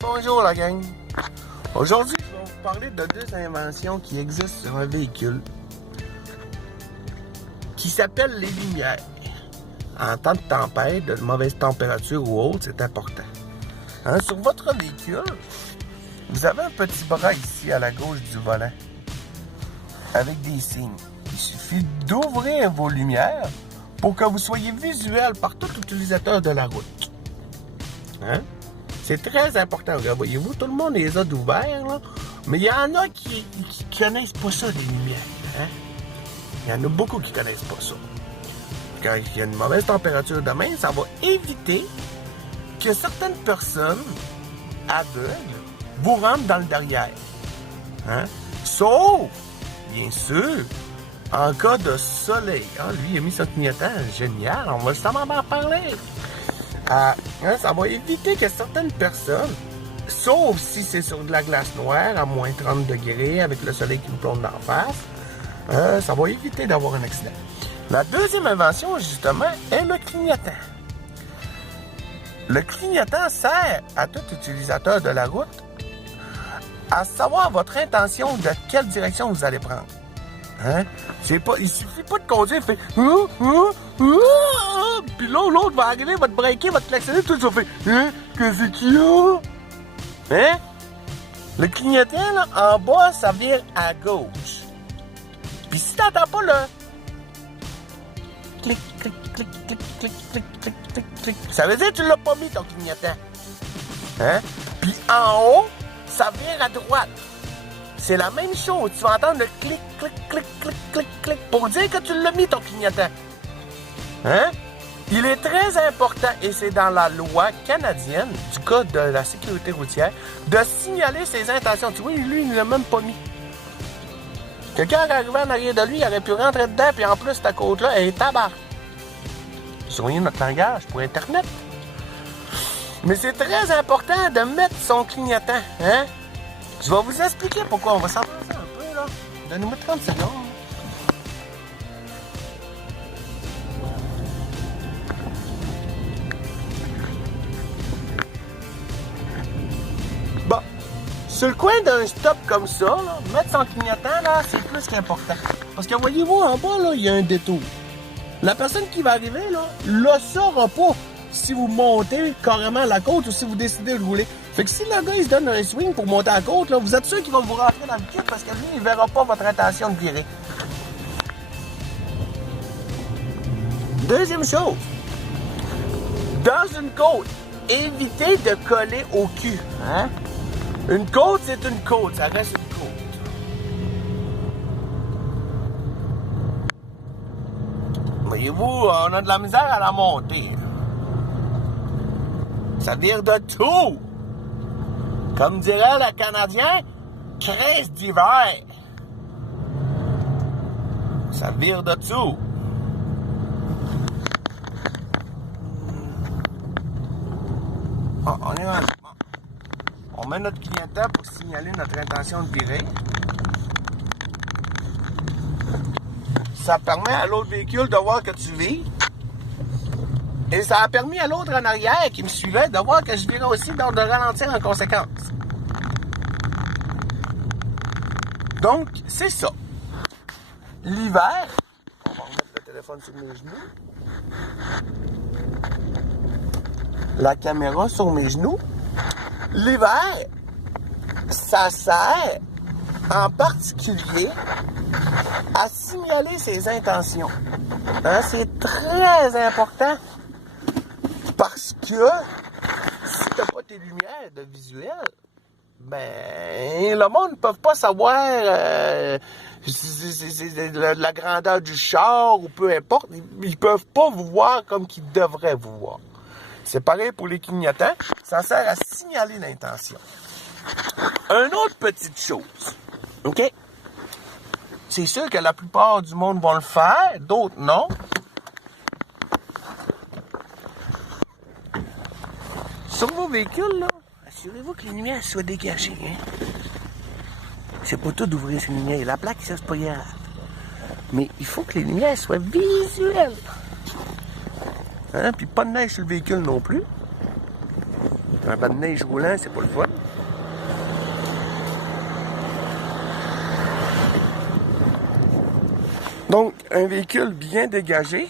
Bonjour la gang! Aujourd'hui, je vais vous parler de deux inventions qui existent sur un véhicule qui s'appellent les lumières. En temps de tempête, de mauvaise température ou autre, c'est important. Sur votre véhicule, vous avez un petit bras ici à la gauche du volant avec des signes. Il suffit d'ouvrir vos lumières pour que vous soyez visuel par tout utilisateur de la route. C'est très important. Voyez-vous, tout le monde les a d'ouverts, là. Mais il y en a qui connaissent pas ça, les lumières. Il y en a beaucoup qui connaissent pas ça. Quand il y a une mauvaise température demain, ça va éviter que certaines personnes aveugles vous rentrent dans le derrière. Sauf, bien sûr, en cas de soleil. Lui, il a mis son clignotant. Génial, on va justement en parler. Ça va éviter que certaines personnes, sauf si c'est sur de la glace noire à moins 30 degrés avec le soleil qui vous plombe d'en face, ça va éviter d'avoir un accident. La deuxième invention, justement, est le clignotant. Le clignotant sert à tout utilisateur de la route à savoir votre intention de quelle direction vous allez prendre. Il suffit pas de conduire, fait puis là, l'autre va arriver, va te breaker, va te klaxonner, tout ça fait qu'est-ce qu'il y a? Le clignotant, là, en bas, ça vire à gauche. Puis si t'entends pas le clic, clic, clic, clic, clic, clic, clic, clic, clic, ça veut dire que tu l'as pas mis ton clignotant. Puis en haut, ça vire à droite. C'est la même chose. Tu vas entendre le clic, clic, clic, clic, clic, clic pour dire que tu l'as mis ton clignotant. Il est très important, et c'est dans la loi canadienne du Code de la sécurité routière, de signaler ses intentions. Tu vois, lui, il ne l'a même pas mis. Quelqu'un arrivé en arrière de lui, il aurait pu rentrer dedans, puis en plus, ta côte-là, elle est tabac. Soignez notre langage pour Internet. Mais c'est très important de mettre son clignotant. Je vais vous expliquer pourquoi. On va s'avancer un peu, là. Donnez-moi 30 secondes. Bon. Sur le coin d'un stop comme ça, là, mettre son clignotant, là, c'est plus qu'important. Parce que voyez-vous, en bas, là, il y a un détour. La personne qui va arriver, là, le saura pas si vous montez carrément la côte ou si vous décidez de rouler. Fait que si le gars, il se donne un swing pour monter à la côte, là, vous êtes sûr qu'il va vous rentrer dans le kit parce que lui, il verra pas votre intention de virer. Deuxième chose, dans une côte, évitez de coller au cul. Une côte, c'est une côte, ça reste une côte. Voyez-vous, on a de la misère à la monter. Ça vire de tout. Comme dirait le Canadien, crise d'hiver. Ça vire de tout. On est rendu. On met notre clignotant pour signaler notre intention de virer. Ça permet à l'autre véhicule de voir que tu vires. Et ça a permis à l'autre en arrière qui me suivait de voir que je virais aussi, donc de ralentir en conséquence. Donc, c'est ça. L'hiver, on va remettre le téléphone sur mes genoux. La caméra sur mes genoux. L'hiver, ça sert en particulier à signaler ses intentions. C'est très important. Parce que si tu n'as pas tes lumières de visuel, le monde ne peut pas savoir la grandeur du char ou peu importe. Ils ne peuvent pas vous voir comme qu'ils devraient vous voir. C'est pareil pour les clignotants. Ça sert à signaler l'intention. Une autre petite chose. OK? C'est sûr que la plupart du monde vont le faire, d'autres non. Sur vos véhicules, là, assurez-vous que les lumières soient dégagées. C'est pas tout d'ouvrir ces lumières. La plaque, ça, c'est pas grave. Mais il faut que les lumières soient visuelles. Puis pas de neige sur le véhicule non plus. Un banc de neige roulant, c'est pas le fun. Donc, un véhicule bien dégagé.